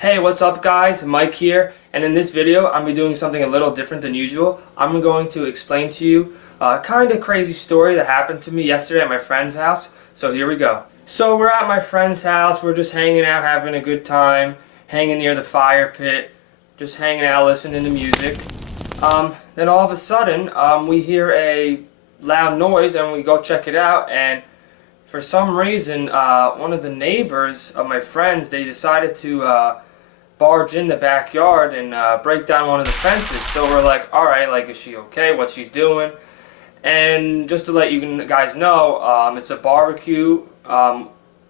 Hey, what's up guys? Mike here, and in this video I'm going to be doing something a little different than usual. I'm going to explain to you a kind of crazy story that happened to me yesterday at my friend's house. So here we go. So we're at my friend's house, we're just hanging out, having a good time, hanging near the fire pit, just hanging out, listening to music. Then all of a sudden we hear a loud noise and we go check it out, and for some reason one of the neighbors of my friends, they decided to barge in the backyard and break down one of the fences. So we're like, alright, like, is she okay? What's she doing? And just to let you guys know, it's a barbecue.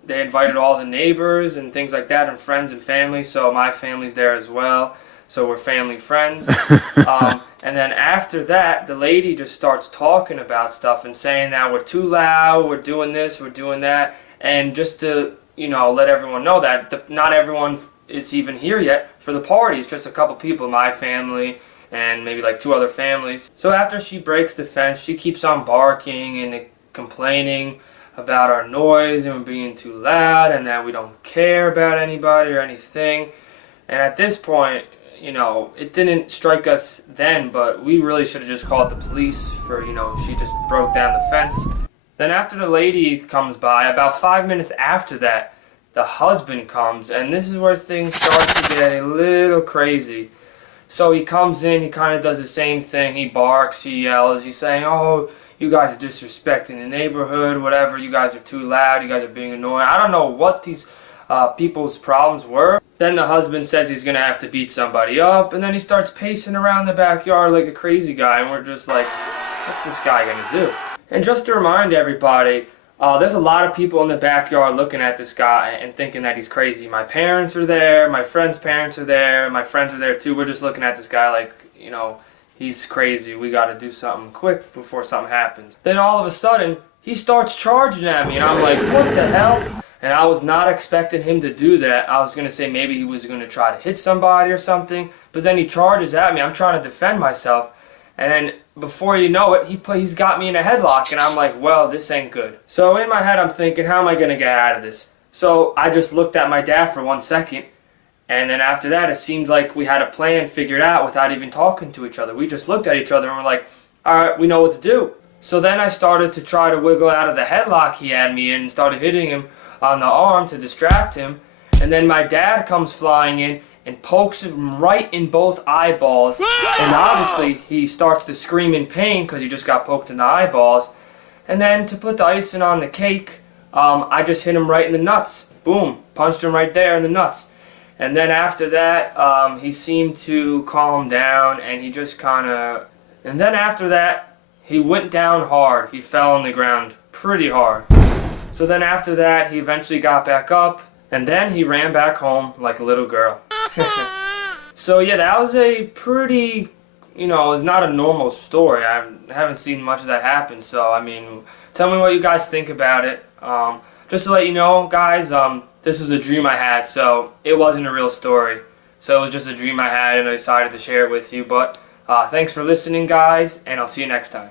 They invited all the neighbors and things like that, and friends and family, so my family's there as well. So we're family friends. And then after that, the lady just starts talking about stuff and saying that we're too loud, we're doing this, we're doing that. And just to, let everyone know that not everyone is even here yet for the party. It's just a couple people, my family and maybe like 2 other families. So after she breaks the fence, she keeps on barking and complaining about our noise and we're being too loud and that we don't care about anybody or anything. And at this point, it didn't strike us then, but we really should have just called the police for, she just broke down the fence. Then after the lady comes by, about 5 minutes after that, the husband comes, and this is where things start to get a little crazy. So he comes in, he kind of does the same thing, he barks, he yells, he's saying, oh, you guys are disrespecting the neighborhood, whatever, you guys are too loud, you guys are being annoying. I don't know what these people's problems were. Then the husband says he's going to have to beat somebody up, and then he starts pacing around the backyard like a crazy guy, and we're just like, what's this guy going to do? And just to remind everybody, there's a lot of people in the backyard looking at this guy and thinking that he's crazy. My parents are there, my friends' parents are there, my friends are there too. We're just looking at this guy like, he's crazy. We got to do something quick before something happens. Then all of a sudden, he starts charging at me, and I'm like, what the hell? And I was not expecting him to do that. I was going to say maybe he was going to try to hit somebody or something. But then he charges at me. I'm trying to defend myself. And then before you know it, he's got me in a headlock. And I'm like, well, this ain't good. So in my head, I'm thinking, how am I going to get out of this? So I just looked at my dad for 1 second. And then after that, it seemed like we had a plan figured out without even talking to each other. We just looked at each other and we're like, all right, we know what to do. So then I started to try to wiggle out of the headlock he had me in and started hitting him on the arm to distract him. And then my dad comes flying in and pokes him right in both eyeballs. And obviously he starts to scream in pain because he just got poked in the eyeballs. And then to put the icing on the cake, I just hit him right in the nuts. Boom, punched him right there in the nuts. And then after that, he seemed to calm down, and he just kind of... And then after that, he went down hard. He fell on the ground pretty hard. So then after that, he eventually got back up, and then he ran back home like a little girl. So yeah, that was a pretty, it's not a normal story. I haven't seen much of that happen, so I mean, tell me what you guys think about it. Just to let you know, guys, this was a dream I had, so it wasn't a real story. So it was just a dream I had, and I decided to share it with you. But thanks for listening, guys, and I'll see you next time.